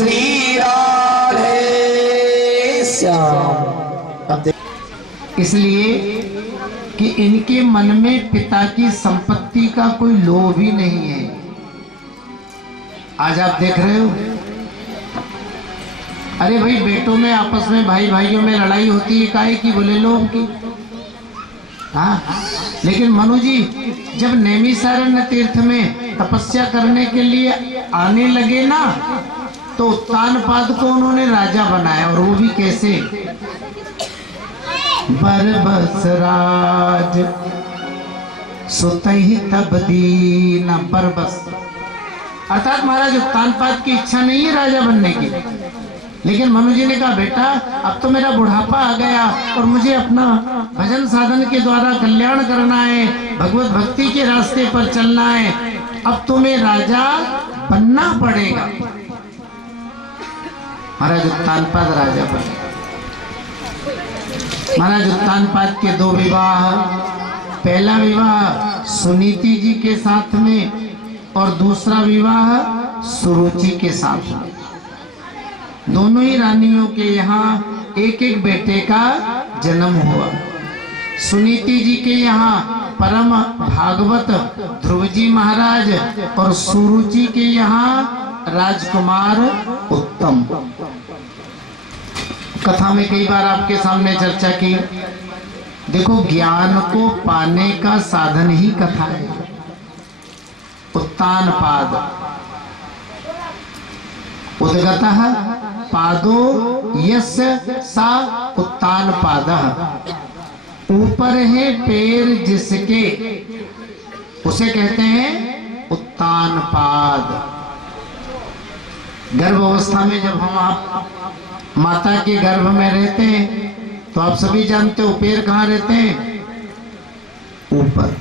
श्री राधे श्याम। इसलिए कि इनके मन में पिता की संपत्ति का कोई लोभ ही नहीं है। आज आप देख रहे हो, अरे भाई बेटों में आपस में भाई भाइयों में लड़ाई होती है, काहे की, बोले लोग की। हाँ, लेकिन मनु जी जब नैमिषारण्य तीर्थ में तपस्या करने के लिए आने लगे ना, तो उत्तानपाद को उन्होंने राजा बनाया। और वो भी कैसे? बरबस राज सुतहि तब दीना। बरबस अर्थात महाराज उत्तानपाद की इच्छा नहीं है राजा बनने की, लेकिन मनु जी ने कहा बेटा अब तो मेरा बुढ़ापा आ गया और मुझे अपना भजन साधन के द्वारा कल्याण करना है, भगवत भक्ति के रास्ते पर चलना है, अब तुम्हें राजा बनना पड़ेगा। महाराज उत्तानपाद राजा बने। महाराज उत्तानपाद के दो विवाह, पहला विवाह सुनीति जी के साथ में और दूसरा विवाह सुरुचि के साथ में। दोनों ही रानियों के यहाँ एक एक बेटे का जन्म हुआ। सुनीति जी के यहाँ परम भागवत ध्रुव जी महाराज और सुरुचि के यहाँ राजकुमार उत्तम। कथा में कई बार आपके सामने चर्चा की। देखो, ज्ञान को पाने का साधन ही कथा है। उत्तानपाद उद्गतः पादो यस्य सा उत्तानपादः। ऊपर है पैर जिसके, उसे कहते हैं उत्तानपाद। गर्भ अवस्था में जब हम आप माता के गर्भ में रहते हैं तो आप सभी जानते हो पैर कहाँ रहते हैं? ऊपर।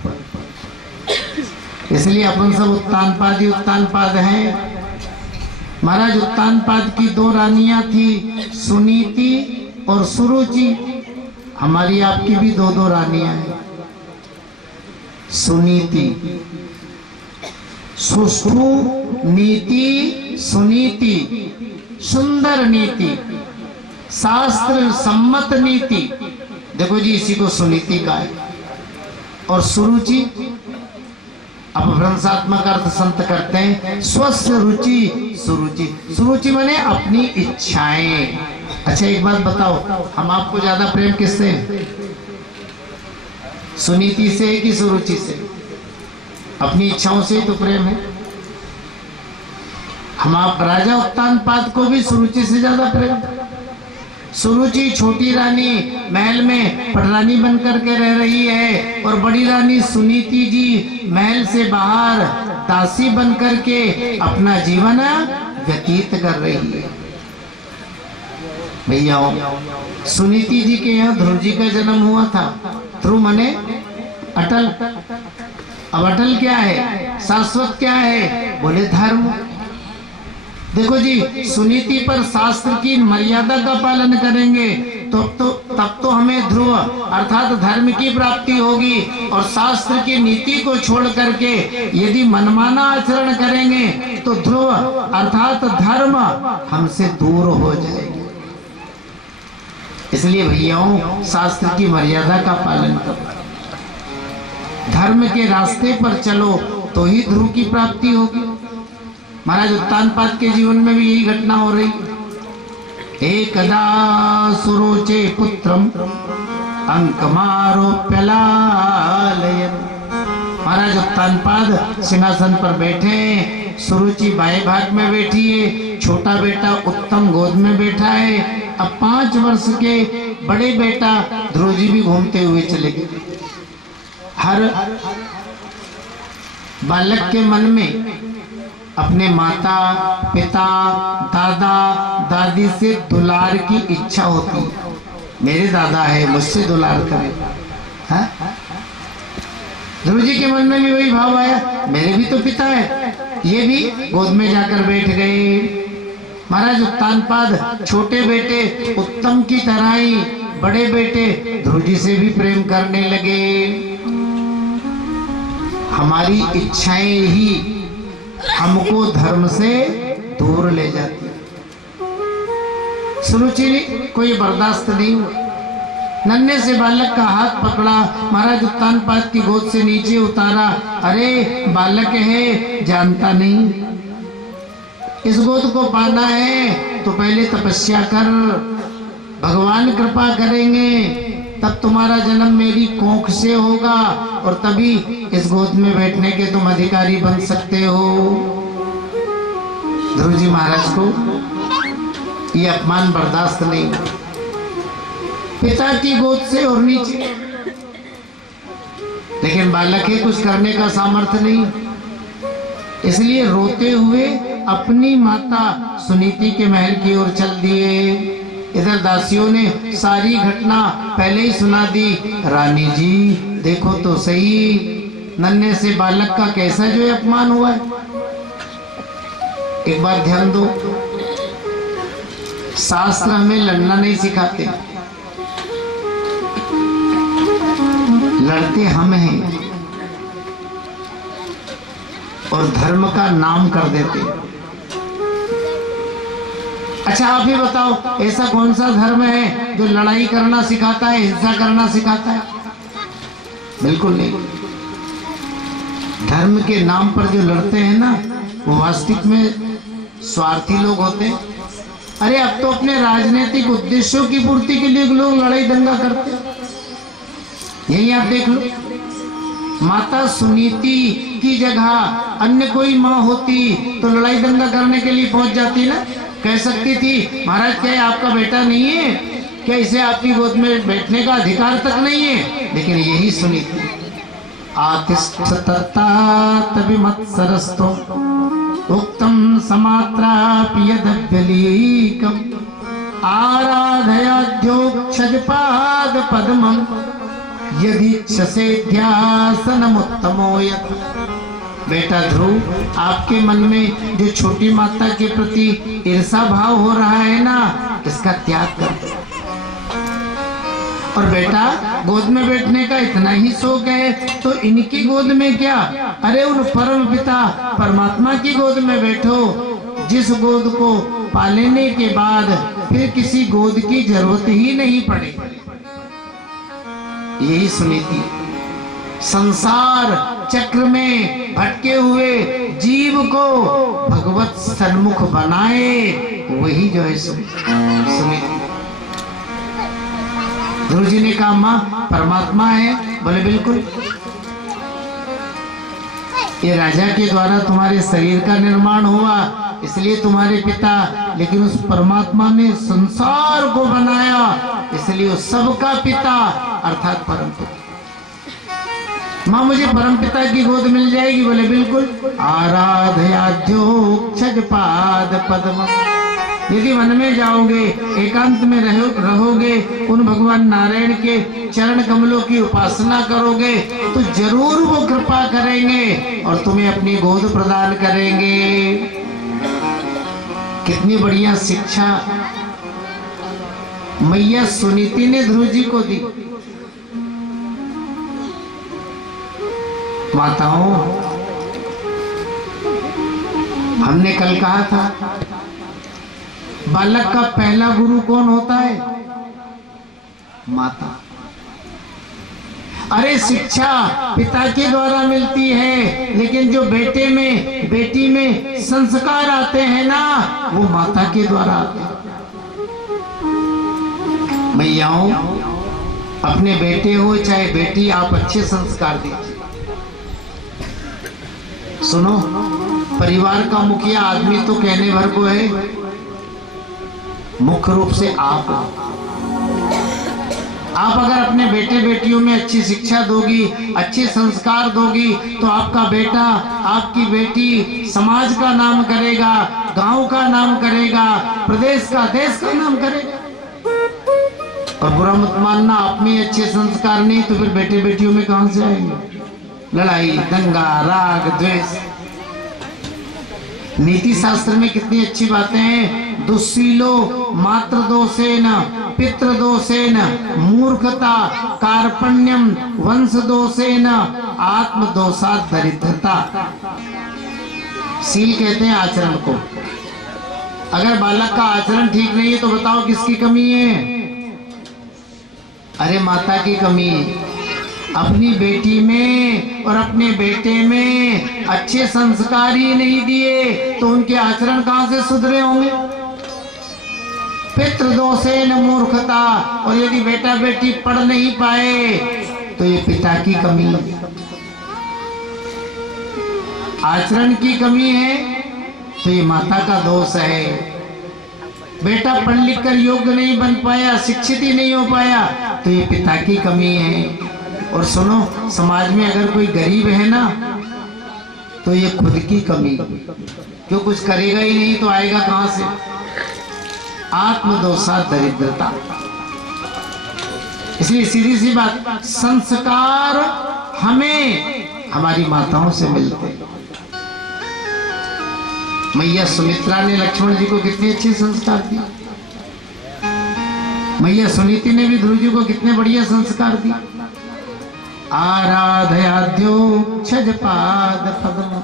इसलिए अपन सब उत्तानपाद ही उत्तानपाद हैं। महाराज उत्तानपाद की दो रानियां थी, सुनीति और सुरुचि। हमारी आपकी भी दो दो रानियां हैं। सुनीति, सुष्ठु नीति, सुनीति, सुंदर नीति, शास्त्र सम्मत नीति। देखो जी, इसी को सुनीति का है। और सुरुचि, अपभ्रंशात्मक अर्थ संत करते हैं स्वस्थ रुचि। सुरुचि, सुरुचि माने अपनी इच्छाएं। अच्छा एक बात बताओ, हम आपको ज्यादा प्रेम किससे है? सुनीति से कि सुरुचि से? अपनी इच्छाओं से तो प्रेम है। हम आप राजा उत्तानपाद को भी सुरुचि से ज्यादा प्रेम। सुरुचि छोटी रानी महल में पटरानी बनकर के रह रही है और बड़ी रानी सुनीति जी महल से बाहर दासी बनकर के अपना जीवन व्यतीत कर रही है। भैया, सुनीति जी के यहाँ ध्रुव जी का जन्म हुआ था। ध्रुव माने अटल। अब अटल क्या है, शाश्वत क्या है? बोले धर्म। देखो जी, सुनीति पर शास्त्र की मर्यादा का पालन करेंगे तो तब तो हमें ध्रुव अर्थात धर्म की प्राप्ति होगी। और शास्त्र की नीति को छोड़ करके यदि मनमाना आचरण करेंगे तो ध्रुव अर्थात धर्म हमसे दूर हो जाएगी। इसलिए भैयाओं, शास्त्र की मर्यादा का पालन करो, धर्म के रास्ते पर चलो तो ही ध्रुव की प्राप्ति होगी। महाराज उत्तानपाद के जीवन में भी यही घटना हो रही। एकदा सुरोचे पुत्रम अंकमारोप्य लालयन्। महाराज उत्तानपाद सिंहासन पर बैठे, सुरुचि बाएं भाग में बैठी है, छोटा बेटा उत्तम गोद में बैठा है। अब 5 वर्ष के बड़े बेटा ध्रुव जी भी घूमते हुए चले गए। हर बालक के मन में अपने माता पिता दादा दादी से दुलार की इच्छा होती है। मेरे दादा है, मुझसे दुलार करें। ध्रुव जी के मन में भी वही भाव आया, मेरे भी तो पिता है, ये भी गोद में जाकर बैठ गए। महाराज उत्तानपाद छोटे बेटे उत्तम की तरह ही बड़े बेटे ध्रुव जी से भी प्रेम करने लगे। हमारी इच्छाएं ही हमको धर्म से दूर ले जाती है। सुरुचि को ये बर्दाश्त नहीं हुआ। नन्हे से बालक का हाथ पकड़ा, महाराज उत्तानपाद की गोद से नीचे उतारा। अरे बालक है, जानता नहीं, इस गोद को पाना है तो पहले तपस्या कर, भगवान कृपा करेंगे, तब तुम्हारा जन्म मेरी कोख से होगा और तभी इस गोद में बैठने के तुम अधिकारी बन सकते हो। ध्रुव जी महाराज को ये अपमान बर्दाश्त नहीं, पिता की गोद से और नीचे, लेकिन बालक है, कुछ करने का सामर्थ्य नहीं, इसलिए रोते हुए अपनी माता सुनीति के महल की ओर चल दिए। इधर दासियों ने सारी घटना पहले ही सुना दी। रानी जी देखो तो सही, नन्हे से बालक का कैसा जो है अपमान हुआ है। एक बार ध्यान दो, शास्त्र हमें लड़ना नहीं सिखाते, लड़ते हम हैं और धर्म का नाम कर देते। अच्छा आप ही बताओ, ऐसा कौन सा धर्म है जो लड़ाई करना सिखाता है, हिंसा करना सिखाता है? बिल्कुल नहीं। धर्म के नाम पर जो लड़ते हैं ना, वो वास्तविक में स्वार्थी लोग होते हैं। अरे अब तो अपने राजनीतिक उद्देश्यों की पूर्ति के लिए लोग लड़ाई दंगा करते हैं। यही आप देख लो, माता सुनीति की जगह अन्य कोई माँ होती तो लड़ाई दंगा करने के लिए पहुंच जाती ना, कह सकती थी महाराज क्या आपका बेटा नहीं है क्या, इसे आपकी गोद में बैठने का अधिकार तक नहीं है। लेकिन यही सुनीति आतिष्ठता तभिमत्सरस्तो उक्तम समात्रापि यदभ्यलीकम् आराधयाद्योक्षजपाद पद्मम् यदीक्षसे ध्यासनमुत्तमो यत्। बेटा ध्रुव, आपके मन में जो छोटी माता के प्रति ईर्षा भाव हो रहा है ना, इसका त्याग कर दो। और बेटा गोद में बैठने का इतना ही शौक है तो इनकी गोद में क्या, अरे उन परम पिता परमात्मा की गोद में बैठो, जिस गोद को पालने के बाद फिर किसी गोद की जरूरत ही नहीं पड़े। यही सुनीति संसार चक्र में भटके हुए जीव को भगवत सन्मुख बनाए, वही जो है सुनीति। ध्रुव जी ने कहा माँ परमात्मा है, बोले बिल्कुल। ये राजा के द्वारा तुम्हारे शरीर का निर्माण हुआ इसलिए तुम्हारे पिता, लेकिन उस परमात्मा ने संसार को बनाया इसलिए उस सबका पिता अर्थात परम पिता। माँ मुझे परम पिता की गोद मिल जाएगी, बोले बिल्कुल। आराधयाद्योक्षजपाद पद्म, यदि वन में जाओगे एकांत में रहोगे, उन भगवान नारायण के चरण कमलों की उपासना करोगे तो जरूर वो कृपा करेंगे और तुम्हें अपनी गोद प्रदान करेंगे। कितनी बढ़िया शिक्षा मैया सुनीति ने ध्रुव जी को दी। माताओं, हमने कल कहा था बालक का पहला गुरु कौन होता है? माता। अरे शिक्षा पिता के द्वारा मिलती है, लेकिन जो बेटे में बेटी में संस्कार आते हैं ना, वो माता के द्वारा आते हैं। मैयाओं, अपने बेटे हो चाहे बेटी, आप अच्छे संस्कार दीजिए। सुनो, परिवार का मुखिया आदमी तो कहने भर को है, मुख्य रूप से आप अगर अपने बेटे बेटियों में अच्छी शिक्षा दोगी, अच्छे संस्कार दोगी, तो आपका बेटा आपकी बेटी समाज का नाम करेगा, गांव का नाम करेगा, प्रदेश का देश का नाम करेगा। और बुरा मत मानना, आप में अच्छे संस्कार नहीं तो फिर बेटे बेटियों में कहां से आएंगे? लड़ाई दंगा राग द्वेष। नीति शास्त्र में कितनी अच्छी बातें हैं। दुस्सीलो मात्र दोषेन पितृ दोषेन मूर्खता कार्पण्यम वंश दोषेन आत्म दोषात् दरिद्रता। सील कहते हैं आचरण को, अगर बालक का आचरण ठीक नहीं है तो बताओ किसकी कमी है? अरे माता की कमी है। अपनी बेटी में और अपने बेटे में अच्छे संस्कार ही नहीं दिए तो उनके आचरण कहां से सुधरे होंगे? पितृदोषेन मूर्खता। और यदि बेटा बेटी पढ़ नहीं पाए तो ये पिता की कमी है, आचरण की कमी है तो ये माता का दोष है। बेटा पढ़ लिख कर योग्य नहीं बन पाया, शिक्षित ही नहीं हो पाया तो ये पिता की कमी है। और सुनो, समाज में अगर कोई गरीब है ना तो ये खुद की कमी, जो कुछ करेगा ही नहीं तो आएगा कहां से? आत्मदोषा दरिद्रता। इसलिए सीधी सी बात, संस्कार हमें हमारी माताओं से मिलते हैं। मैया सुमित्रा ने लक्ष्मण जी को कितने अच्छे संस्कार दिए, मैया सुनीति ने भी ध्रुव जी को कितने बढ़िया संस्कार दिए। आराधयाद्यो छजपाद पद्म।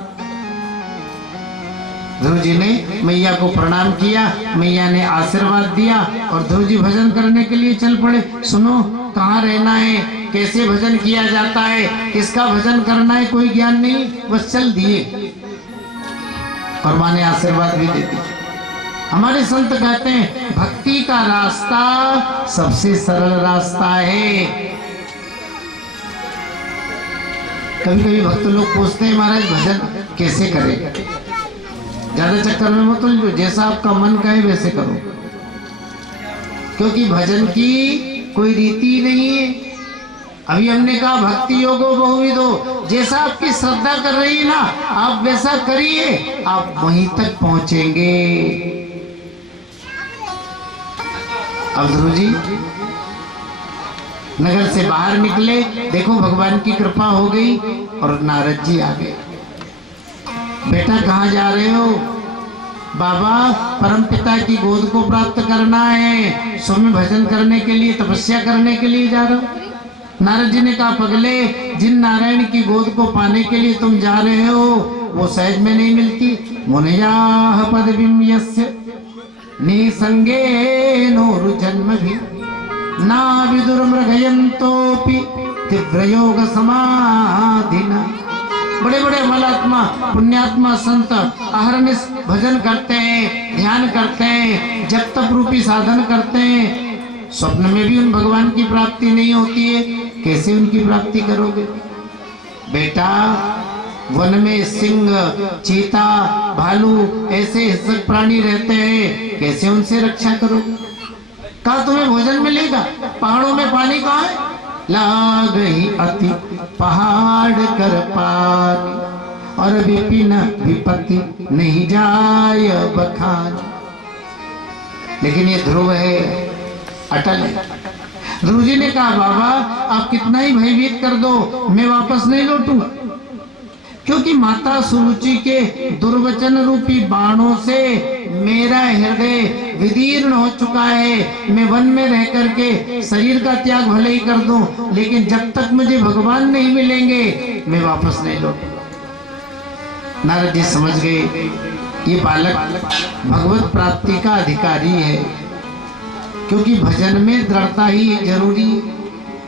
ध्रुव जी ने मैया को प्रणाम किया, मैया ने आशीर्वाद दिया और ध्रुव जी भजन करने के लिए चल पड़े। सुनो, कहाँ रहना है, कैसे भजन किया जाता है, किसका भजन करना है, कोई ज्ञान नहीं, बस चल दिए और माँ ने आशीर्वाद भी दे दी। हमारे संत कहते हैं भक्ति का रास्ता सबसे सरल रास्ता है। कभी कभी भक्त लोग पूछते हैं महाराज भजन कैसे करें? ज्यादा चक्कर में मत उलझो, जैसा आपका मन कहे वैसे करो, क्योंकि भजन की कोई रीति नहीं है। अभी हमने कहा भक्ति योगो बहुविधो, जैसा आपकी श्रद्धा कर रही है ना आप वैसा करिए, आप वहीं तक पहुंचेंगे। अब ध्रुव जी नगर से बाहर निकले, देखो भगवान की कृपा हो गई और नारद जी आ गए। बेटा कहाँ जा रहे हो? बाबा परमपिता की गोद को प्राप्त करना है, स्वामी भजन करने के लिए, तपस्या करने के लिए जा रहे हो। नारद जी ने कहा पगले, जिन नारायण की गोद को पाने के लिए तुम जा रहे हो वो सहज में नहीं मिलती। मुनियाः पदवीं यस्य निसंगे नोरु जन्म भी ना विदुर मृगयंतोपि तीव्र योग समाधिना। बड़े बड़े मलात्मा पुण्यात्मा संत अहरनिश भजन करते हैं, ध्यान करते हैं, जप तप रूपी साधन करते हैं, स्वप्न में भी उन भगवान की प्राप्ति नहीं होती है। कैसे उनकी प्राप्ति करोगे? बेटा वन में सिंह, चीता, भालू ऐसे हिंसक प्राणी रहते हैं, कैसे उनसे रक्षा करोगे? कहा तुम्हें भोजन मिलेगा, पहाड़ों में पानी कहाँ है? लाग ही अति पहाड़ कर पार और विपिन विपत्ति नहीं जाय बखान। लेकिन ये ध्रुव है, अटल है। ध्रुव जी ने कहा बाबा आप कितना ही भयभीत कर दो, मैं वापस नहीं लौटूं, क्योंकि माता सुरुचि के दुर्वचन रूपी बाणों से मेरा हृदय विदीर्ण हो चुका है। मैं वन में रह करके शरीर का त्याग भले ही कर दूं, लेकिन जब तक मुझे भगवान नहीं मिलेंगे मैं वापस नहीं लौटूं। नारद जी समझ गए ये बालक भगवत प्राप्ति का अधिकारी है, क्योंकि भजन में दृढ़ता ही जरूरी।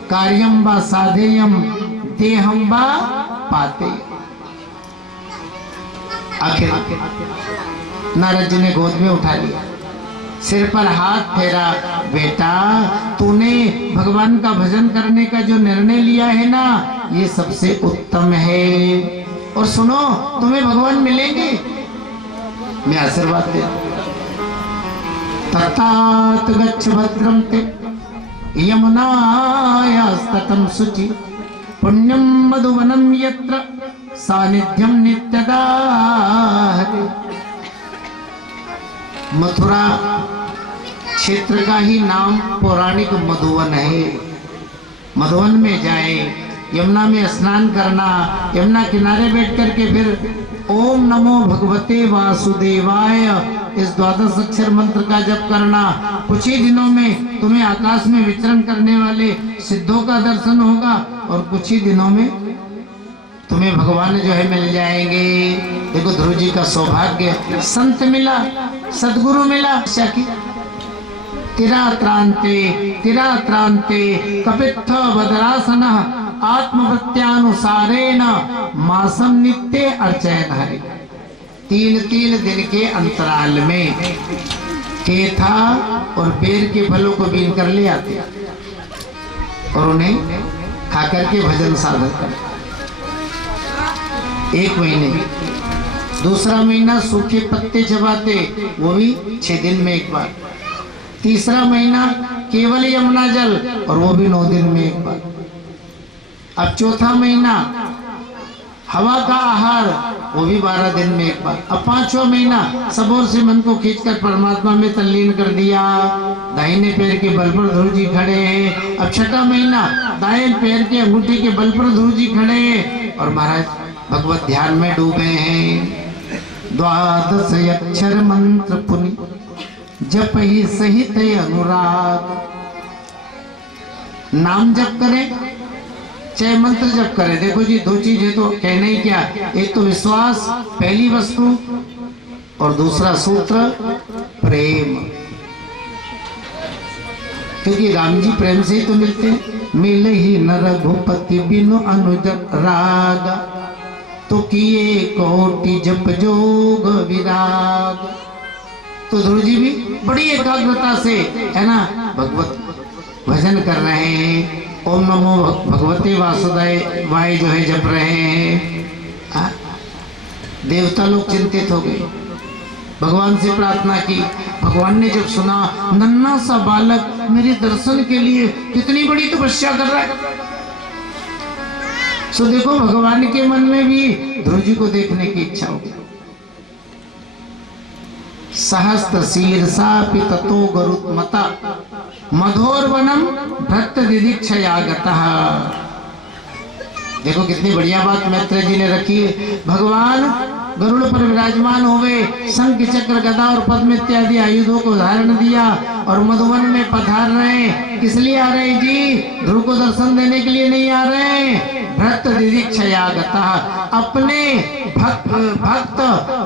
कार्यम वा साधेयम देहम वा पाते। आखिर नारद जी ने गोद में उठा लिया, सिर पर हाथ फेरा। बेटा तूने भगवान का भजन करने का जो निर्णय लिया है ना ये सबसे उत्तम है। और सुनो तुम्हें भगवान मिलेंगे, मैं आशीर्वाद दे। तत्तात गच्छ भद्रम ते यमुनायास्तटं शुचि पुण्यम मधुवनम यत्र सानिध्यम नित्यदा। मथुरा क्षेत्र का ही नाम पौराणिक मधुवन है। मधुवन में जाए, यमुना में स्नान करना, यमुना किनारे बैठ करके फिर ओम नमो भगवते वासुदेवाय इस 12 अक्षर मंत्र का जप करना। कुछ ही दिनों में तुम्हें आकाश में विचरण करने वाले सिद्धों का दर्शन होगा और कुछ ही दिनों में तुम्हें भगवान जो है मिल जाएंगे। देखो ध्रुव जी का सौभाग्य, संत मिला, सदगुरु मिला। तिरात्रांते कपित्थ वदरासन आत्मवृत्यानुसारेण मासम नित्य अर्चयन हरि। 3 दिन के अंतराल में केथा और बेर के फलों को बीन कर ले आते और उन्हें खाकर के भजन साधन कर। 1 महीने। दूसरा महीना सूखे पत्ते चबाते, वो भी 6 दिन में 1 बार। तीसरा महीना केवल यमुना जल, और वो भी 9 दिन में 1 बार। अब चौथा महीना हवा का आहार, वो भी 12 दिन में 1 बार। अब 5वां महीना सब ओर से मन को खींचकर परमात्मा में तल्लीन कर दिया। दाहिने पैर के बल पर ध्रुव जी खड़े हैं। अब 6ठा महीना दाएं पैर के अंगूठे के बल पर ध्रुव जी खड़े हैं और महाराज भगवत ध्यान में डूबे हैं। 12 अक्षर मंत्र पुनि जप ही सहित अनुराग। नाम जप करें चाहे मंत्र जप करें, देखो जी 2 चीजें तो कहने ही क्या। एक तो विश्वास पहली वस्तु, और दूसरा सूत्र प्रेम। क्योंकि राम जी प्रेम से ही तो मिलते हैं। मिले ही न रघुपति बिनु अनुज राग, तो किए कोटि जप जोग विराग। तो ध्रुव जी भी बड़ी एकाग्रता से है ना भगवत भजन कर रहे हैं। ओम नमो भगवते वासुदेवाय जो है जप रहे हैं। देवता लोग चिंतित हो गए, भगवान से प्रार्थना की। भगवान ने जब सुना नन्हा सा बालक मेरे दर्शन के लिए कितनी बड़ी तपस्या कर रहा है, सो देखो भगवान के मन में भी ध्रुव जी को देखने की इच्छा होगी। सहस्त्र शीर्षा पिततो गरुत्मता मधोर वनम भक्त दिदीक्षयागतः। देखो कितनी बढ़िया बात मैत्रेय जी ने रखी है। भगवान गरुड़ पर विराजमान हुए, शंख चक्र गदा और पद्म इत्यादि आयुधों को धारण दिया और मधुवन में पधार रहे। किस लिए आ रहे जी? ध्रुव को दर्शन देने के लिए नहीं आ रहे। भक्त दिदीक्षयागतः, अपने भक्त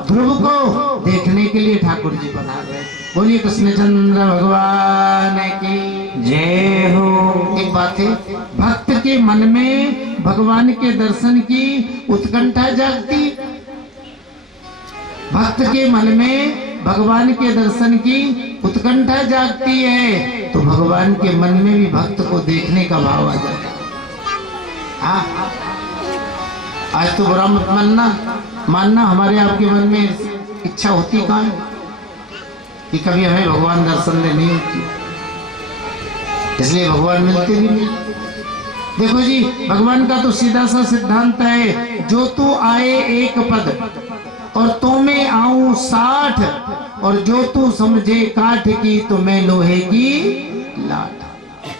ध्रुव को देखने के लिए ठाकुर जी बना रहे। बोलिए कृष्णचंद्र भगवान की जय हो। एक बात है, भक्त के मन में भगवान के दर्शन की उत्कंठा जागती। भक्त के मन में भगवान के दर्शन की उत्कंठा जागती है, तो भगवान के मन में भी भक्त को देखने का भाव आ जाता है। हाँ, आज तो बुरा मत मानना हमारे आपके मन में इच्छा होती कहाँ है कि कभी हमें भगवान दर्शन देनी होती, इसलिए भगवान मिलते भी नहीं। देखो जी, भगवान का तो सीधा सा सिद्धांत है, जो तू आए 1 पद और तो मैं आऊं 60, और जो तू समझे काठ की तो मैं लोहे की लाठ।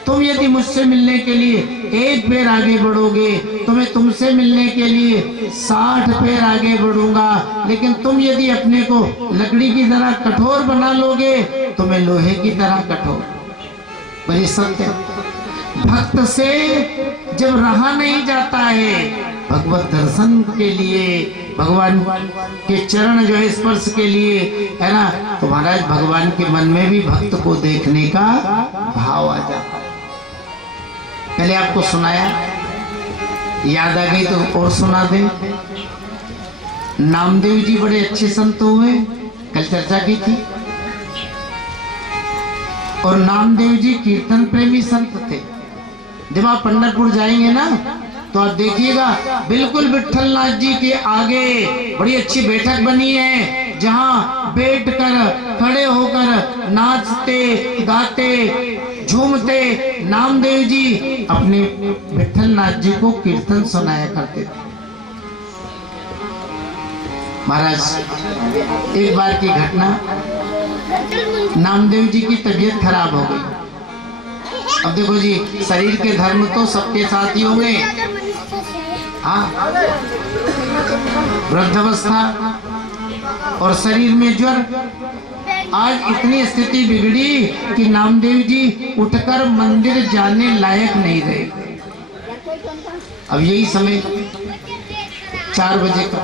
तुम यदि मुझसे मिलने के लिए 1 पैर आगे बढ़ोगे तो मैं तुमसे मिलने के लिए 60 पैर आगे बढ़ूंगा। लेकिन तुम यदि अपने को लकड़ी की तरह कठोर बना लोगे तो मैं लोहे की तरह कठोर। बड़ी सत्य। भक्त से जब रहा नहीं जाता है भगवत दर्शन के लिए, भगवान के चरण जो है स्पर्श के लिए, है ना, तो महाराज भगवान के मन में भी भक्त को देखने का भाव आ जाता है। पहले आपको सुनाया, याद आ गई तो और सुना दे। नामदेव जी बड़े अच्छे संत हुए, कल चर्चा की थी। और नामदेव जी कीर्तन प्रेमी संत थे। जब आप पंढरपुर जाएंगे ना तो आप देखिएगा, बिल्कुल विट्ठल नाथ जी के आगे बड़ी अच्छी बैठक बनी है, जहां बैठकर खड़े होकर नाचते गाते झूमते नामदेव जी अपने विट्ठल नाथ जी को कीर्तन सुनाया करते थे। महाराज एक बार की घटना, नामदेव जी की तबीयत खराब हो गई। अब देखो जी, शरीर के धर्म तो सबके साथ ही होंगे। हाँ, वृद्धावस्था और शरीर में ज्वर। आज इतनी स्थिति बिगड़ी कि नामदेव जी उठकर मंदिर जाने लायक नहीं रहे। अब यही समय 4 बजे का।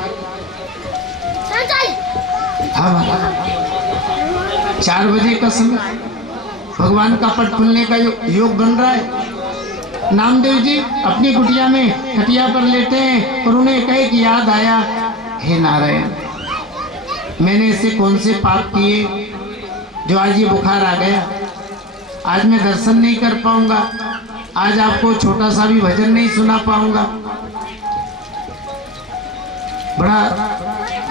हाँ महाराज 4 बजे का समय भगवान का पट खुलने का योग बन रहा है। नामदेव जी अपनी कुटिया में खटिया पर लेटे हैं और उन्हें कहे कि याद आया, हे नारायण, मैंने ऐसे कौन से पाप किए जो आज ये बुखार आ गया। आज मैं दर्शन नहीं कर पाऊंगा, आज आपको छोटा सा भी भजन नहीं सुना पाऊंगा। बड़ा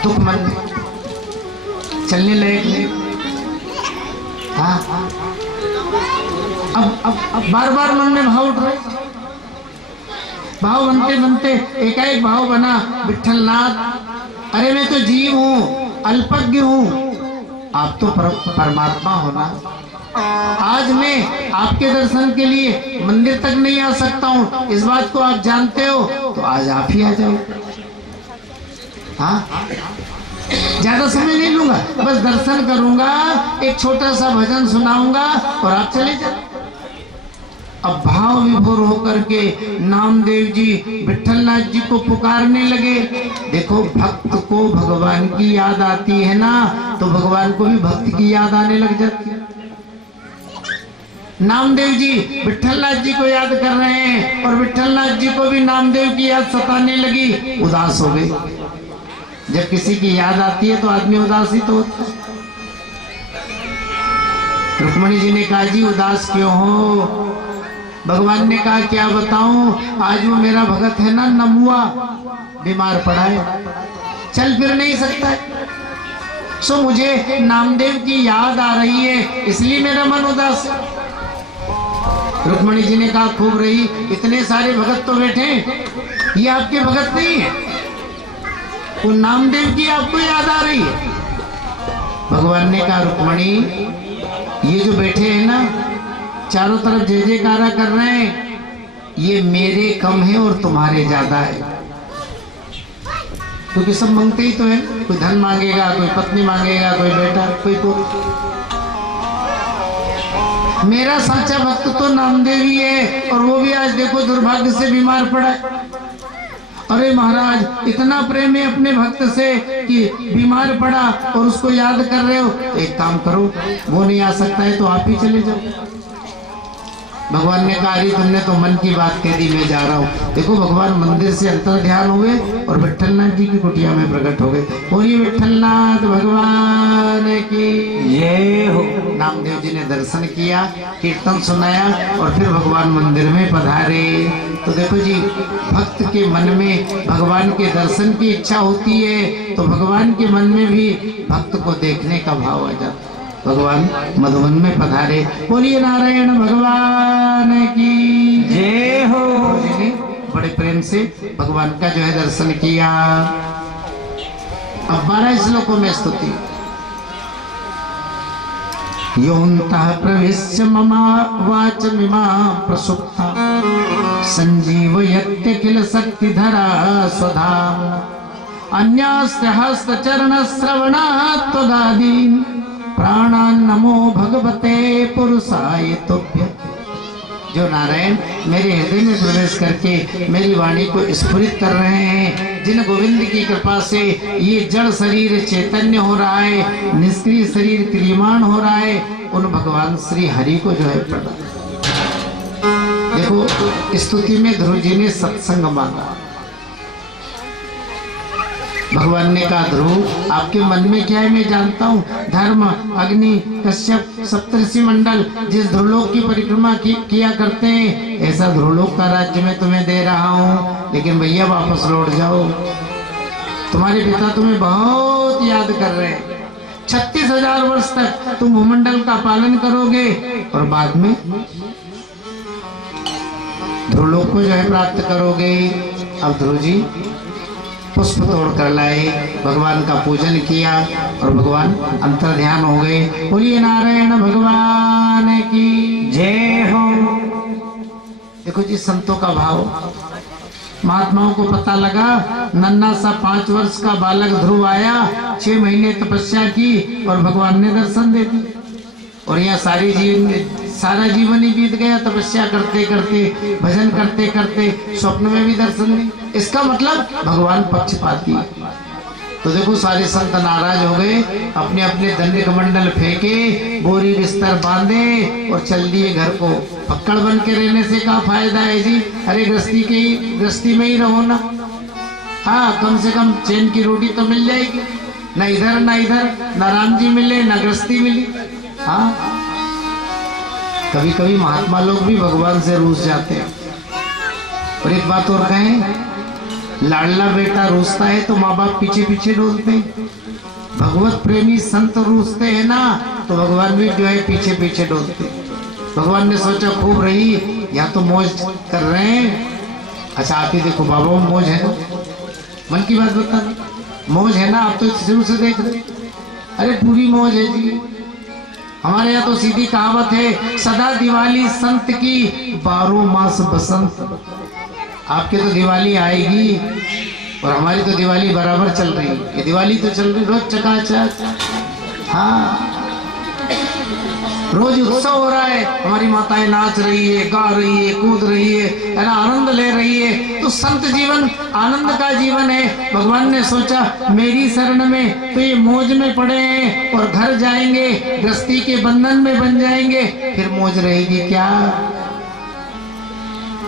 दुख मन में चलने लगे। हाँ अब बार बार मन में भाव उठ रहे। भाव बनते बनते एकाएक भाव बना, विठलनाथ, अरे मैं तो जीव हूँ, अल्पज्ञ हूँ, आप तो परमात्मा हो ना। आज मैं आपके दर्शन के लिए मंदिर तक नहीं आ सकता हूँ, इस बात को आप जानते हो, तो आज आप ही आ जाओ। हाँ ज्यादा समय नहीं लूंगा, बस दर्शन करूंगा, एक छोटा सा भजन सुनाऊंगा और आप चले जाओ। अब भाव विभोर होकर के नामदेव जी विठलनाथ जी को पुकारने लगे। देखो भक्त को भगवान की याद आती है ना, तो भगवान को भी भक्त की याद आने लग जाती है। नामदेव जी विठलनाथ जी को याद कर रहे हैं और विठलनाथ जी को भी नामदेव की याद सताने लगी, उदास हो गए। जब किसी की याद आती है तो आदमी उदास ही तो होता है। रुक्मणी जी ने कहा, जी उदास क्यों हो? भगवान ने कहा, क्या बताऊं, आज वो मेरा भगत है ना नमुआ, बीमार पड़ा है, चल फिर नहीं सकता है, सो मुझे नामदेव की याद आ रही है, इसलिए मेरा मन उदास है। रुक्मणी जी ने कहा, खूब रही, इतने सारे भगत तो बैठे, ये आपके भगत नहीं है, वो नामदेव की आपको याद आ रही है। भगवान ने कहा, रुक्मणी, ये जो बैठे हैं ना, चारों तरफ जय जयकारा कर रहे हैं, ये मेरे कम है और तुम्हारे ज्यादा है, क्योंकि सब मांगते ही तो है। कोई धन मांगेगा, कोई पत्नी मांगेगा, कोई बेटा, कोई मेरा साचा भक्त तो नामदेव ही है, और वो भी आज देखो दुर्भाग्य से बीमार पड़ा है। अरे महाराज, इतना प्रेम है अपने भक्त से कि बीमार पड़ा और उसको याद कर रहे हो, एक काम करो, वो नहीं आ सकता है तो आप ही चले जाओ। भगवान ने कहा, अरे तुमने तो मन की बात कह दी, मैं जा रहा हूँ। देखो भगवान मंदिर से अंतर ध्यान हुए और विठलनाथ जी की कुटिया में प्रकट हो गए। बोलिए विठलनाथ भगवान की जय हो। नामदेव जी ने दर्शन किया, कीर्तन सुनाया और फिर भगवान मंदिर में पधारे। तो देखो जी, भक्त के मन में भगवान के दर्शन की इच्छा होती है तो भगवान के मन में भी भक्त को देखने का भाव आ जाता है। भगवान मधुबन में पधारे। बोलिए नारायण भगवान की जय हो। बड़े प्रेम से भगवान का जो है दर्शन किया। अब 12 श्लोकों में स्तुति। योऽन्तः प्रविश्य मम वाचमिमा प्रसुप्ता संजीवयत्यखिल शक्तिधरा स्वधा अन्यास्य हस्तचरण श्रवणात् त्वदादीन् प्राणान् नमो भगवते पुरुषाय तुभ्य। जो नारायण मेरे हृदय में प्रवेश करके मेरी वाणी को स्फुरित कर रहे हैं, जिन गोविंद की कृपा से ये जड़ शरीर चैतन्य हो रहा है, निष्क्रिय शरीर क्रियमाण हो रहा है, उन भगवान श्री हरि को जो है प्रणाम। देखो स्तुति में ध्रुव जी ने सत्संग मांगा। भगवान ने कहा, ध्रुव आपके मन में क्या है मैं जानता हूँ। धर्म, अग्नि, कश्यप, सप्तर्षि मंडल जिस ध्रुवलोक की परिक्रमा किया करते हैं, ऐसा ध्रुवलोक का राज्य मैं तुम्हें दे रहा हूँ, लेकिन भैया वापस लौट जाओ। तुम्हारे पिता तुम्हें बहुत याद कर रहे हैं। 36,000 वर्ष तक तुम भूमंडल का पालन करोगे और बाद में ध्रुवलोक को जो है प्राप्त करोगे। अब ध्रुव जी पुष्प तोड़ कर लाए, भगवान का पूजन किया और भगवान अंतर ध्यान हो गए। बोलिए नारायण भगवान की जय हो। देखो जी संतों का भाव। महात्माओं को पता लगा, नन्हा सा 5 वर्ष का बालक ध्रुव आया, 6 महीने तपस्या की और भगवान ने दर्शन दे दी। और यहाँ सारा जीवन ही बीत गया तपस्या करते करते, भजन करते करते, स्वप्न में भी दर्शन नहीं। इसका मतलब भगवान पक्षपाती है। तो देखो सारे संत नाराज हो गए, अपने अपने दंड कमंडल फेंके, बोरी बिस्तर बांधे और चल दिए घर को। पक्कड़ बन के रहने से क्या फायदा है जी? अरे गृहस्थी में ही रहो ना। हाँ, कम से कम चैन की रोटी तो मिल जाएगी। न इधर न इधर, न राम जी मिले न गृहस्थी मिली। हाँ, कभी कभी महात्मा लोग भी भगवान से रूस जाते हैं। और एक बात और कहें, लाडला बेटा रूसता है तो माँ बाप पीछे पीछे डोलते हैं। भगवत प्रेमी संत रूसते हैं ना, तो भगवान भी जो है पीछे पीछे डोलते हैं। भगवान ने सोचा खूब रही, यहाँ तो मौज कर रहे हैं। अच्छा आप ही देखो बाबा, मौज है ना? मन की बात बता, मौज है ना? आप तो शुरू से देख रहे, अरे पूरी मौज है जी। हमारे यहाँ तो सीधी कहावत है, सदा दिवाली संत की, 12 मास बसंत। आपके तो दिवाली आएगी और हमारी तो दिवाली बराबर चल रही है। ये दिवाली तो चल रही रोज चकाचक। हाँ, रोज उत्सव हो रहा है, हमारी माताएं नाच रही है, गा रही है, कूद रही है ना, आनंद ले रही है। तो संत जीवन आनंद का जीवन है। भगवान ने सोचा मेरी शरण में तो ये मौज में पड़े हैं और घर जाएंगे गृहस्थी के बंधन में बन जाएंगे, फिर मौज रहेगी क्या?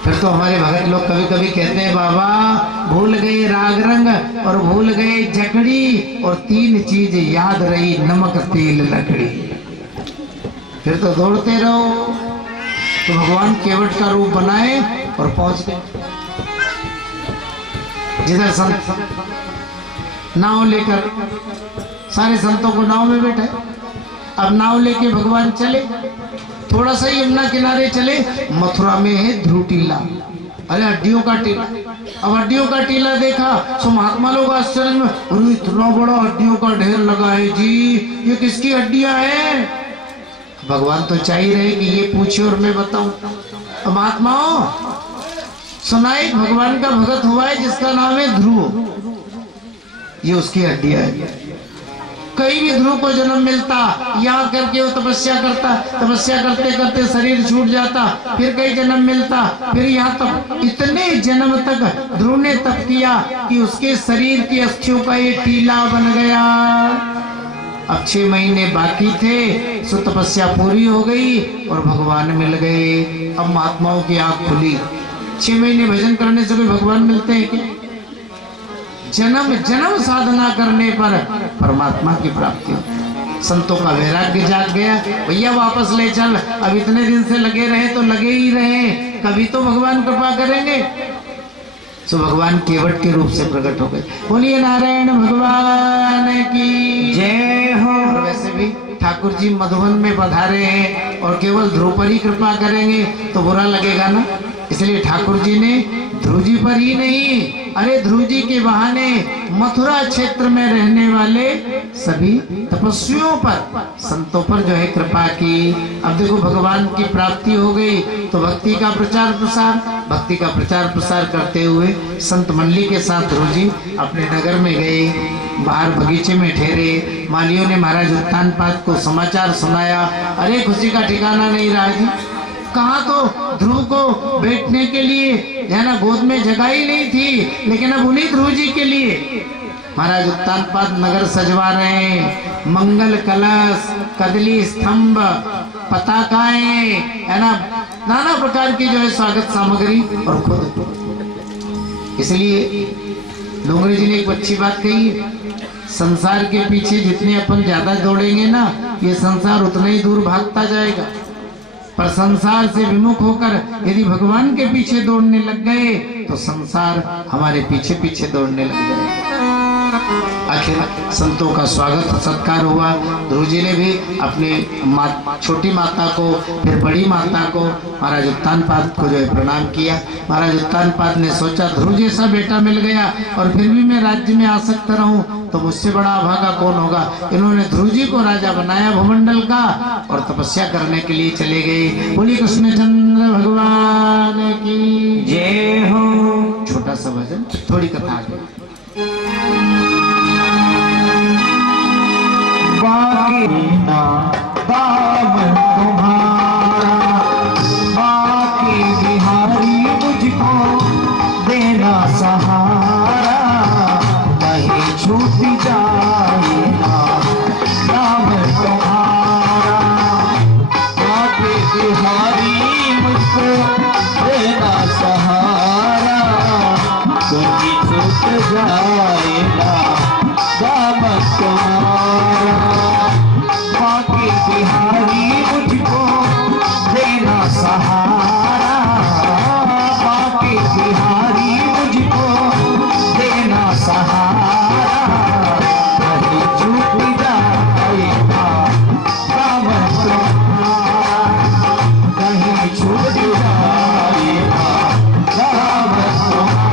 फिर तो हमारे भगत लोग कभी कभी कहते हैं, बाबा भूल गए राग रंग और भूल गए जकड़ी और 3 चीज याद रही, नमक तेल लकड़ी। फिर तो दौड़ते रहो। तो भगवान केवट का रूप बनाए और पहुंच गए जिधर संत नाव लेकर, सारे संतों को नाव में बैठे। अब नाव लेके भगवान चले, थोड़ा सा ही यमुना किनारे चले, मथुरा में है ध्रुव टीला। अरे हड्डियों का टीला। अब हड्डियों का टीला देखा तो महात्मा लोग आश्चर्य में, अरे इतना बड़ा हड्डियों का ढेर लगा है जी, ये किसकी हड्डियां हैं? भगवान तो चाह रहे कि ये पूछे और मैं बताऊं। अब महात्माओं सुना, एक भगवान का भगत हुआ है जिसका नाम है ध्रुव, ये उसकी हड्डियां है। कहीं भी ध्रुव को जन्म मिलता, यहाँ करके वो तपस्या करता, तपस्या करते करते शरीर छूट जाता, फिर कहीं जन्म मिलता, फिर यहाँ तक इतने जन्म तक ध्रुव ने तप किया कि उसके शरीर की अस्थियों का ये टीला बन गया। अब 6 महीने बाकी थे, सो तपस्या पूरी हो गई और भगवान मिल गए। अब महात्माओं की आंख खुली। 6 महीने भजन करने से भी भगवान मिलते हैं क्या? जन्म जन्म साधना करने पर परमात्मा की प्राप्ति होती। संतों का वैराग्य जाग गया, भैया वापस ले चल, अब इतने दिन से लगे रहे तो लगे ही रहे, कभी तो भगवान कृपा करेंगे। सो भगवान केवट के रूप से प्रकट हो गए। बोलिए नारायण भगवान की जय हो। और वैसे भी ठाकुर जी मधुबन में पधारे हैं और केवल ध्रुव पर ही कृपा करेंगे तो बुरा लगेगा ना, इसलिए ठाकुर जी ने ध्रुव जी पर ही नहीं, अरे ध्रुव जी के बहाने मथुरा क्षेत्र में रहने वाले सभी तपस्वियों पर, संतों पर जो है कृपा की। अब देखो भगवान की प्राप्ति हो गई तो भक्ति का प्रचार प्रसार करते हुए संत मंडली के साथ ध्रुव जी अपने नगर में गए। बाहर बगीचे में ठहरे, मालियों ने महाराज उत्तानपाद को समाचार सुनाया। अरे खुशी का ठिकाना नहीं रहा जी, कहा तो ध्रुव को बैठने के लिए है ना गोद में जगह ही नहीं थी, लेकिन अब उन्हीं ध्रुव जी के लिए महाराज उत्तानपाद नगर सजवा रहे हैं। मंगल कलश, कदली स्तंभ, पताकाएं, है ना, नाना प्रकार की जो है स्वागत सामग्री और खुद। इसलिए डोंगरे जी ने एक अच्छी बात कही, संसार के पीछे जितने अपन ज्यादा दौड़ेंगे ना, ये संसार उतना ही दूर भागता जाएगा। पर संसार से विमुख होकर यदि भगवान के पीछे दौड़ने लग गए तो संसार हमारे पीछे पीछे दौड़ने लग जाएगा। आखिर संतों का स्वागत सत्कार हुआ। ध्रुव जी ने भी अपने छोटी माता को, फिर बड़ी माता को, महाराज उत्तानपाद को जो है प्रणाम किया। महाराज उत्तानपाद ने सोचा ध्रुव जैसा बेटा मिल गया और फिर भी मैं राज्य में आसक्त रहूं तो मुझसे बड़ा अभागा कौन होगा। इन्होंने ध्रुव जी को राजा बनाया भूमंडल का और तपस्या करने के लिए चले गए। बोलिए कृष्णचंद्र भगवान की जय हो। छोटा सा भजन, थोड़ी कथा आगे। बाकी ना दामन तुम्हारा, बाकी बिहारी मुझको देना सहारा। जाएगा दामन तुम्हारा। बाकी बिहारी मुझको देना सहारा, बाकी बिहारी मुझको देना सहारा। कहीं छूट जाएगा दामन तुम्हारा, कहीं छूट जाएगा दामन तुम्हारा।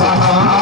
सहारा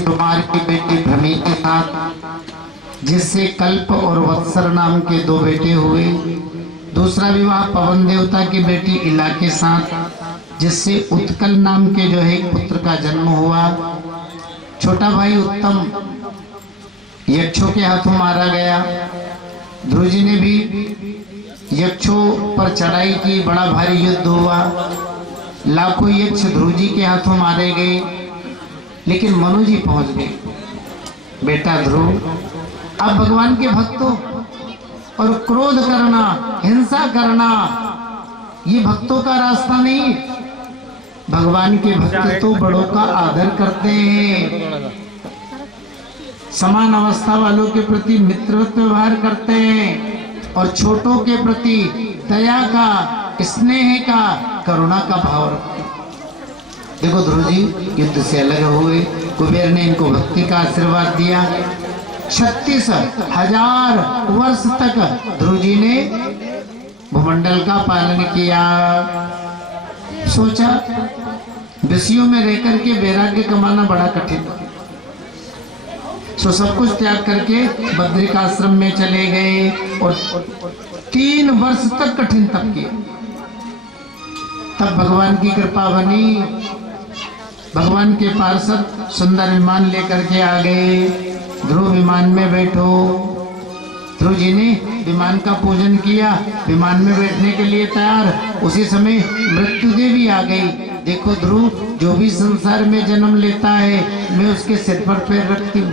कुमार की बेटी भ्रमी के साथ, जिससे कल्प और वत्सर नाम के दो बेटे हुए। दूसरा विवाह पवन देवता की बेटी इला के साथ, जिससे उत्कल नाम के जो है एक पुत्र का जन्म हुआ। छोटा भाई उत्तम यक्षों के हाथों मारा गया। ध्रुव जी ने भी यक्षों पर चढ़ाई की, बड़ा भारी युद्ध हुआ। लाखों यक्ष ध्रुव जी के हाथों मारे गए, लेकिन मनु जी पहुंच गए। बेटा ध्रुव, अब भगवान के भक्तों और क्रोध करना, हिंसा करना, ये भक्तों का रास्ता नहीं। भगवान के भक्त तो बड़ों का आदर करते हैं, समान अवस्था वालों के प्रति मित्रवत व्यवहार करते हैं और छोटों के प्रति दया का, स्नेह का, करुणा का भाव रखते हैं। देखो ध्रुव जी युद्ध से अलग हुए, कुबेर ने इनको भक्ति का आशीर्वाद दिया। 36,000 वर्ष तक ध्रुव जी ने भूमंडल का पालन किया। सोचा विषयों में रहकर के वैराग्य कमाना बड़ा कठिन, सो सब कुछ त्याग करके बद्रिकाश्रम में चले गए और 3 वर्ष तक कठिन तप किया। तब भगवान की कृपा बनी, भगवान के पार्षद सुंदर विमान लेकर के आ गए। ध्रुव विमान में बैठो। ध्रुव जी ने विमान का पूजन किया, विमान में बैठने के लिए तैयार। उसी समय मृत्यु देवी आ गई। देखो ध्रुव, जो भी संसार में जन्म लेता है मैं उसके सिर पर पैर रखती हूँ,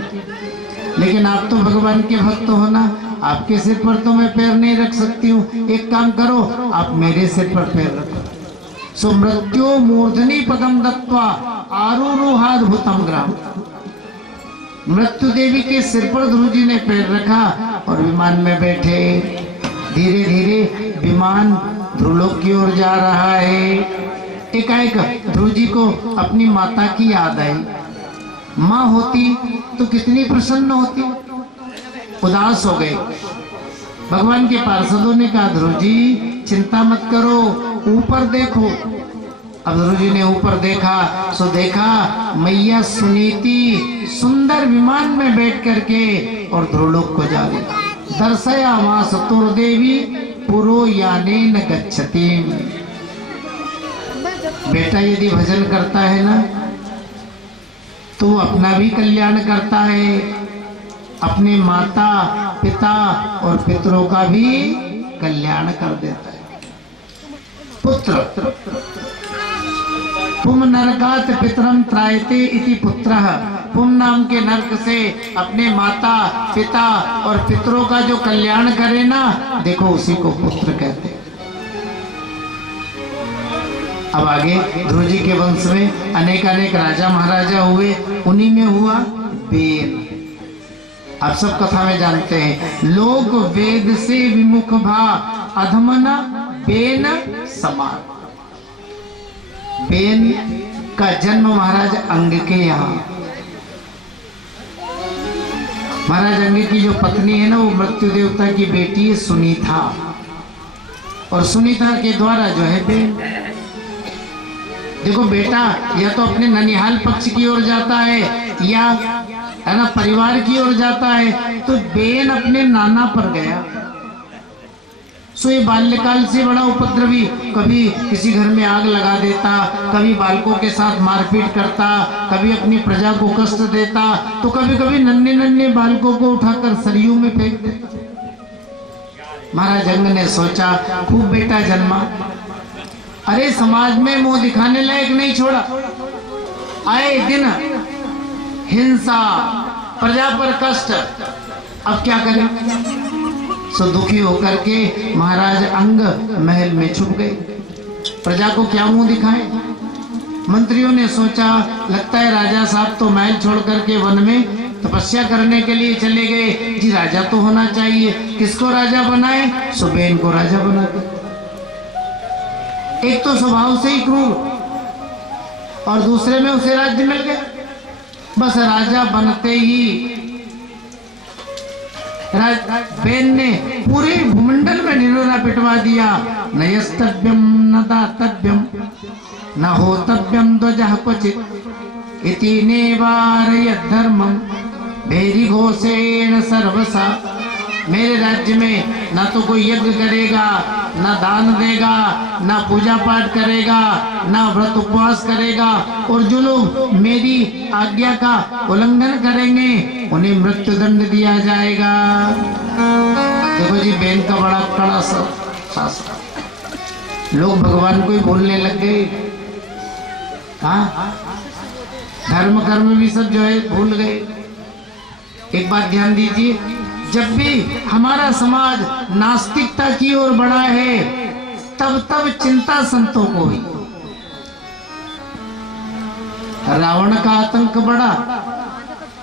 लेकिन आप तो भगवान के भक्त हो ना, आपके सिर पर तो मैं पैर नहीं रख सकती हूँ। एक काम करो, आप मेरे सिर पर पैर रखो। सो मृत्यु मूर्धनि पदम दत्वा आरुरोहाद्भुतम ग्राम। मृत्यु देवी के सिर पर ध्रुव जी ने पैर रखा और विमान में बैठे। धीरे धीरे विमान ध्रुवलोक की ओर जा रहा है। एकाएक ध्रुव जी को अपनी माता की याद आई। माँ होती तो कितनी प्रसन्न होती, उदास हो गई। भगवान के पार्षदों ने कहा ध्रुव जी चिंता मत करो, ऊपर देखो। अब ध्रुव जी ने ऊपर देखा, सो देखा मैया सुनीति सुंदर विमान में बैठ करके और ध्रुवलोक को जा रही। दर्शया मां सतुर्देवी पुरो याने न गच्छति। बेटा यदि भजन करता है ना तो अपना भी कल्याण करता है, अपने माता पिता और पितरों का भी कल्याण कर देता है। पुत्र पुम नरकात पितरम त्रायते इति पुत्रः। पुम नाम के नरक से अपने माता पिता और पितरों का जो कल्याण करे ना, देखो उसी को पुत्र कहते हैं। अब आगे ध्रुव जी के वंश में अनेक राजा महाराजा हुए, उन्हीं में हुआ बेन। आप सब कथा में जानते हैं, लोग वेद से विमुख भा अधमना बेन समान। बेन का जन्म महाराज अंग के यहाँ। महाराज अंग की जो पत्नी है ना, वो मृत्यु देवता की बेटी है सुनीता, और सुनीता के द्वारा जो है बेन। देखो बेटा या तो अपने ननिहाल पक्ष की ओर जाता है या है ना परिवार की ओर जाता है, तो बेन अपने नाना पर गया। सो ये बाल्यकाल से बड़ा उपद्रवी, कभी किसी घर में आग लगा देता, कभी बालकों के साथ मारपीट करता, कभी अपनी प्रजा को कष्ट देता, तो कभी कभी नन्हे नन्हे बालकों को उठाकर सरयू में फेंक देता। महाराज अंग ने सोचा खूब बेटा जन्मा, अरे समाज में मुंह दिखाने लायक नहीं छोड़ा, आए दिन हिंसा, प्रजा पर कष्ट, अब क्या करें। सो दुखी होकर के महाराज अंग महल में छुप गए। प्रजा को क्या मुंह दिखाएं। मंत्रियों ने सोचा लगता है राजा साहब तो महल छोड़ करके वन में तपस्या करने के लिए चले गए, जी राजा तो होना चाहिए, किसको राजा बनाए। सो बेन को राजा बना दिया। एक तो स्वभाव से ही क्रूर और दूसरे में उसे राज्य मिल गया। बस राजा बनते ही बेन ने पूरे भूमंडल में ढिंढोरा पिटवा दिया। न यस्तव्यम न दातव्यम न होतव्यम ध्वजः क्वचित्। इति नेवारयत् धर्मं भेरी घोषेण सर्वसा। मेरे राज्य में ना तो कोई यज्ञ करेगा, ना दान देगा, ना पूजा पाठ करेगा, ना व्रत उपवास करेगा, और जो लोग मेरी आज्ञा का उल्लंघन करेंगे उन्हें मृत्यु दंड दिया जाएगा। देखो जी, बेन का बड़ा कड़ा शास्त्र। लोग भगवान को ही बोलने लग गए। हाँ, धर्म कर्म भी सब जो है भूल गए। एक बात ध्यान दीजिए, जब भी हमारा समाज नास्तिकता की ओर बढ़ा है तब तब चिंता संतों को हुई। रावण का आतंक बढ़ा,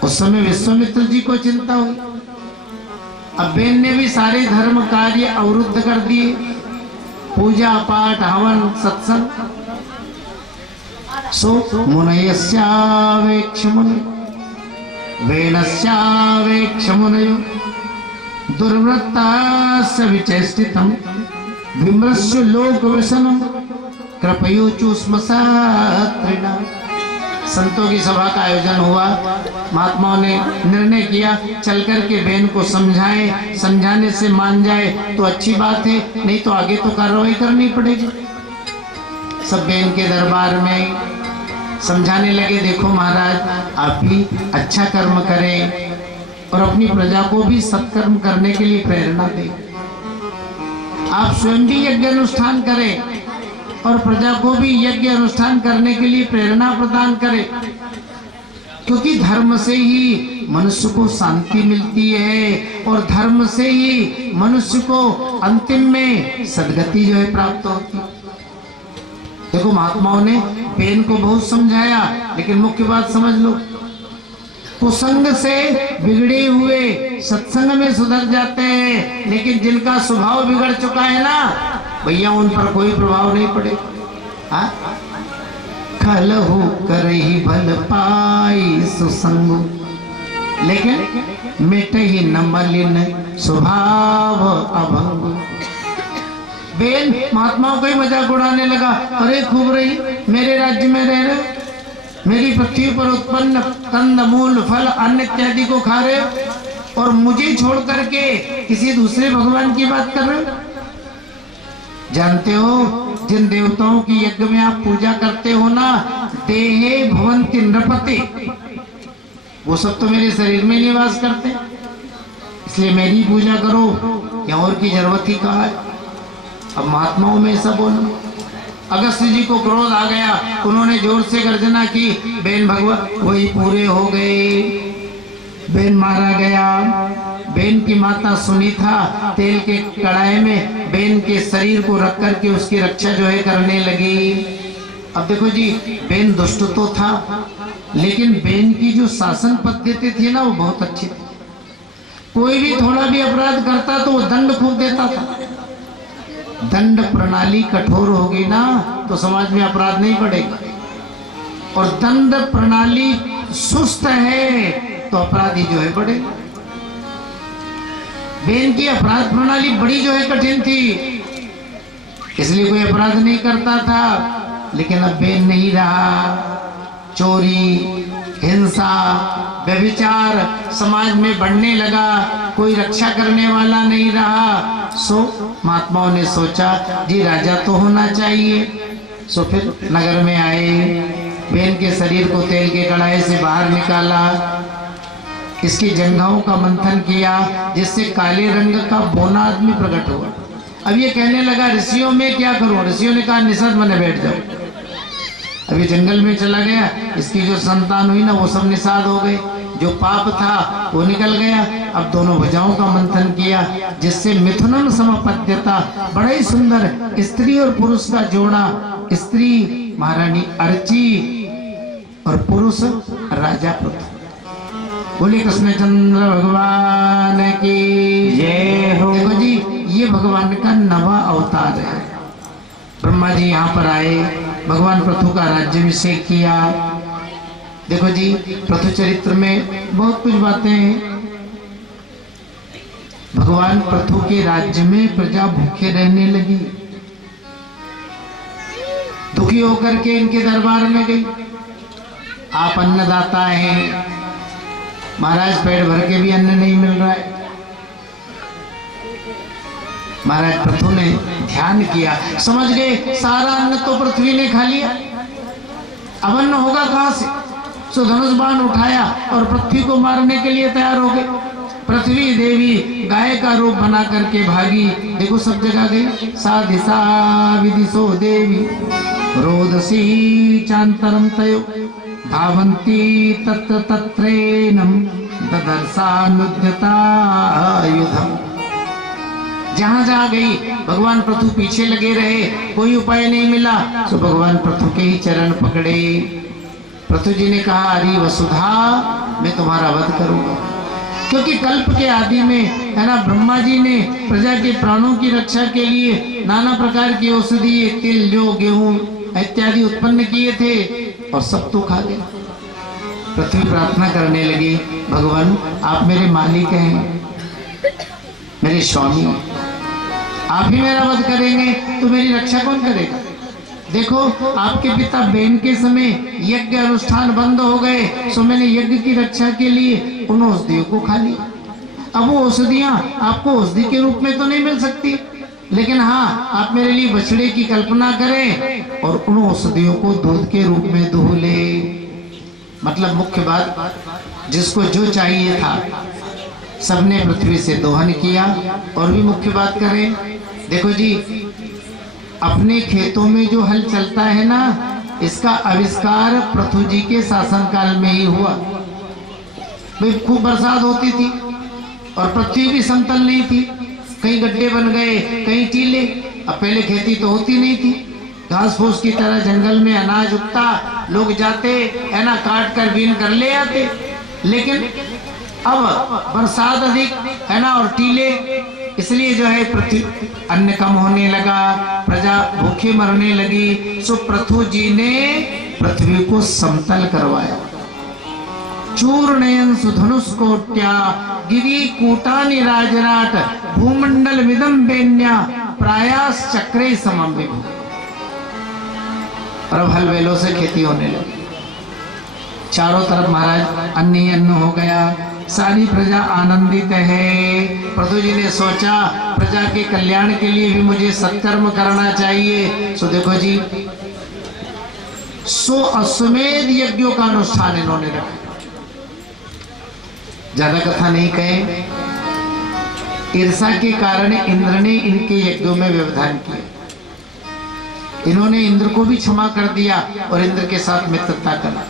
उस समय विश्वामित्र जी को चिंता हुई। अब बेन ने भी सारे धर्म कार्य अवरुद्ध कर दिए, पूजा पाठ हवन सत्संग। सो मुनयस्यावेक्ष मुनि वेणस्यावेक्ष मुनयो दुर्वृत्तास्य विचेष्टितं विमृश्य लोकव्यसनं कृपयोचु स्मसात्रिणा। संतों की सभा का आयोजन हुआ। महात्माओं ने निर्णय किया चल करके बेन को समझाएं, समझाने से मान जाए तो अच्छी बात है, नहीं तो आगे तो कार्रवाई करनी पड़ेगी। सब बेन के दरबार में समझाने लगे, देखो महाराज, आप भी अच्छा कर्म करें और अपनी प्रजा को भी सत्कर्म करने के लिए प्रेरणा दें। आप स्वयं भी यज्ञ अनुष्ठान करें और प्रजा को भी यज्ञ अनुष्ठान करने के लिए प्रेरणा प्रदान करें, क्योंकि धर्म से ही मनुष्य को शांति मिलती है और धर्म से ही मनुष्य को अंतिम में सद्गति जो है प्राप्त होती है। देखो, महात्माओं ने बेन को बहुत समझाया, लेकिन मुख्य बात समझ लो, कुसंग से बिगड़े हुए सत्संग में सुधर जाते हैं, लेकिन जिनका स्वभाव बिगड़ चुका है ना भैया, उन पर कोई प्रभाव नहीं पड़ेगा। कलहु करहि भल पाई सुसंग, लेकिन मिट ही न मलिन स्वभाव अभंग। बेन महात्माओं को ही मजाक उड़ाने लगा, अरे खूब रही, मेरे राज्य में रह रहे, मेरी पृथ्वी पर उत्पन्न कंद मूल फल अन्न इत्यादि को खा रहे हो और मुझे छोड़ करके किसी दूसरे भगवान की बात कर रहे हो। जानते हो, जिन देवताओं की यज्ञ में आप पूजा करते हो ना, देहे भवन्ति नृपते, वो सब तो मेरे शरीर में निवास करते, इसलिए मेरी पूजा करो, या और की जरूरत ही कहा है। अब महात्माओं में ऐसा बोलो। अगस्त जी को क्रोध आ गया, उन्होंने जोर से गर्जना की, बेन भगवान वही पूरे हो गए, बेन मारा गया। बेन की माता सुनीता तेल के कढ़ाई में बेन के शरीर को रख करके उसकी रक्षा जो है करने लगी। अब देखो जी, बेन दुष्ट तो था, लेकिन बेन की जो शासन पद्धति थी ना, वो बहुत अच्छी थी। कोई भी थोड़ा भी अपराध करता तो वो दंड फूंक देता था। दंड प्रणाली कठोर होगी ना तो समाज में अपराध नहीं बढ़ेगा, और दंड प्रणाली सुस्त है तो अपराधी जो है बढ़ेगा। बेन की अपराध प्रणाली बड़ी जो है कठिन थी, इसलिए कोई अपराध नहीं करता था। लेकिन अब बेन नहीं रहा, चोरी, हिंसा, व्यभिचार समाज में बढ़ने लगा, कोई रक्षा करने वाला नहीं रहा। सो महात्माओं ने सोचा जी राजा तो होना चाहिए। सो फिर नगर में आए, बेन के शरीर को तेल के कढ़ाई से बाहर निकाला, इसकी जंघाओं का मंथन किया, जिससे काले रंग का बोना आदमी प्रकट हुआ। अब ये कहने लगा ऋषियों में क्या करूं? ऋषियों ने कहा निषद मने बैठ जाओ। अभी जंगल में चला गया, इसकी जो संतान हुई ना वो सब निषाद हो गए, जो पाप था वो निकल गया। अब दोनों भुजाओं का मंथन किया, जिससे मिथुनम समपद्यता, बड़ा ही सुंदर स्त्री और पुरुष का जोड़ा, स्त्री महारानी अर्ची और पुरुष राजा पृथु। बोले कृष्णचंद्र भगवान की जय हो। देखो जी, ये भगवान का नवा अवतार है। ब्रह्मा जी यहाँ पर आए, भगवान पृथु का राज्याभिषेक किया। देखो जी, पृथु चरित्र में बहुत कुछ बातें हैं। भगवान पृथु के राज्य में प्रजा भूखे रहने लगी, दुखी होकर के इनके दरबार में गई। आप अन्नदाता हैं। महाराज पेट भर के भी अन्न नहीं मिल रहा है। महाराज पृथु ने ध्यान किया, समझ गए सारा अन्न तो पृथ्वी ने खा लिया, अब अन्न होगा कहां से। सो धनुष बाण उठाया और पृथ्वी को मारने के लिए तैयार हो गए। पृथ्वी देवी गाय का रूप बना करके भागी। देखो सब जगह गई। सा दिशा विदिशो देवी रोदसी चांतरम तयो धावंती तत्र तत्रेनम ददर्शानुद्यता युधम। जहां जहां गई भगवान पृथु पीछे लगे रहे, कोई उपाय नहीं मिला। तो भगवान पृथु के ही चरण पकड़े। पृथु जी ने कहा, अरे वसुधा, मैं तुम्हारा वध करूंगा। क्योंकि कल्प के आदि में है ना, ब्रह्मा जी ने प्रजा के प्राणों की रक्षा के लिए नाना प्रकार की औषधि, तिल, जौ, गेहूं इत्यादि उत्पन्न किए थे और सब तो खा गए। पृथ्वी प्रार्थना करने लगी, भगवान आप मेरे मालिक हैं, मेरे स्वामी हैं, आप ही मेरा वध करेंगे तो मेरी रक्षा कौन करेगा। देखो आपके पिता बहन के समय यज्ञ अनुष्ठान बंद हो गए, सो मैंने यज्ञ की रक्षा के लिए उन औषधियों को खा लिया। अब वो औषधियां आपको औषधि के रूप में तो नहीं मिल सकती, लेकिन हाँ आप मेरे लिए बछड़े की कल्पना करें और उन औषधियों को दूध के रूप में दूह ले। मतलब मुख्य बात, जिसको जो चाहिए था सबने पृथ्वी से दोहन किया। और भी मुख्य बात करें, देखो जी, अपने खेतों में जो हल चलता है ना, इसका आविष्कार पृथु जी के शासनकाल में ही हुआ। भाई खूब बरसात होती थी और पृथ्वी भी समतल नहीं थी, कहीं गड्ढे बन गए, कहीं टीले। अब पहले खेती तो होती नहीं थी, घास फूस की तरह जंगल में अनाज उगता, लोग जाते है ना, काट कर बीन कर ले आते। लेकिन अब बरसात अधिक है ना और टीले, इसलिए जो है पृथ्वी अन्न कम होने लगा, प्रजा भूखे मरने लगी। सो पृथु जी ने पृथ्वी को समतल करवाया। चूर्णयन सुधनुष कोट्या गिरी कूटानि राजराट भूमंडल विदम बेन्या प्रायास चक्रे समम विभु। और अब हल बैलों से खेती होने लगी। चारों तरफ महाराज अन्न ही अन्न हो गया, सारी प्रजा आनंदित है। पृथु जी ने सोचा प्रजा के कल्याण के लिए भी मुझे सत्कर्म करना चाहिए। सो देखो जी, 100 अश्वमेध यज्ञों का अनुष्ठान इन्होंने रखा। ज्यादा कथा नहीं कहे, ईर्षा के कारण इंद्र ने इनके यज्ञों में व्यवधान किया। इन्होंने इंद्र को भी क्षमा कर दिया और इंद्र के साथ मित्रता करा।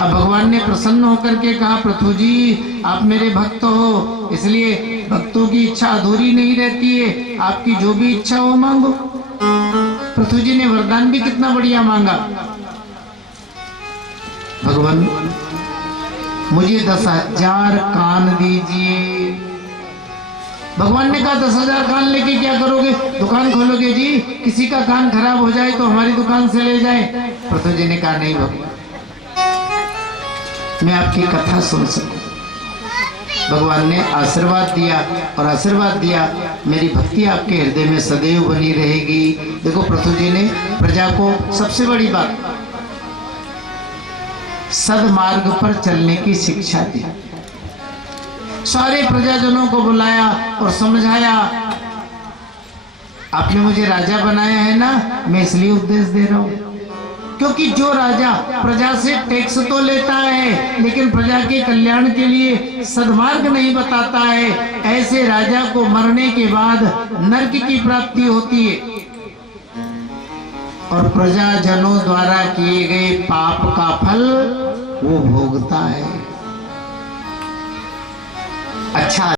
अब भगवान ने प्रसन्न होकर के कहा, पृथु जी आप मेरे भक्त हो, इसलिए भक्तों की इच्छा अधूरी नहीं रहती है, आपकी जो भी इच्छा हो मांगो। पृथु जी ने वरदान भी कितना बढ़िया मांगा, भगवान मुझे 10,000 कान दीजिए। भगवान ने कहा 10,000 कान लेके क्या करोगे, दुकान खोलोगे जी, किसी का कान खराब हो जाए तो हमारी दुकान से ले जाए। पृथु जी ने कहा नहीं भगवान, मैं आपकी कथा सुन सकूं। भगवान ने आशीर्वाद दिया और आशीर्वाद दिया, मेरी भक्ति आपके हृदय में सदैव बनी रहेगी। देखो पृथु जी ने प्रजा को सबसे बड़ी बात सदमार्ग पर चलने की शिक्षा दी। सारे प्रजाजनों को बुलाया और समझाया, आपने मुझे राजा बनाया है ना, मैं इसलिए उपदेश दे रहा हूं क्योंकि जो राजा प्रजा से टैक्स तो लेता है लेकिन प्रजा के कल्याण के लिए सदमार्ग नहीं बताता है, ऐसे राजा को मरने के बाद नरक की प्राप्ति होती है और प्रजाजनों द्वारा किए गए पाप का फल वो भोगता है। अच्छा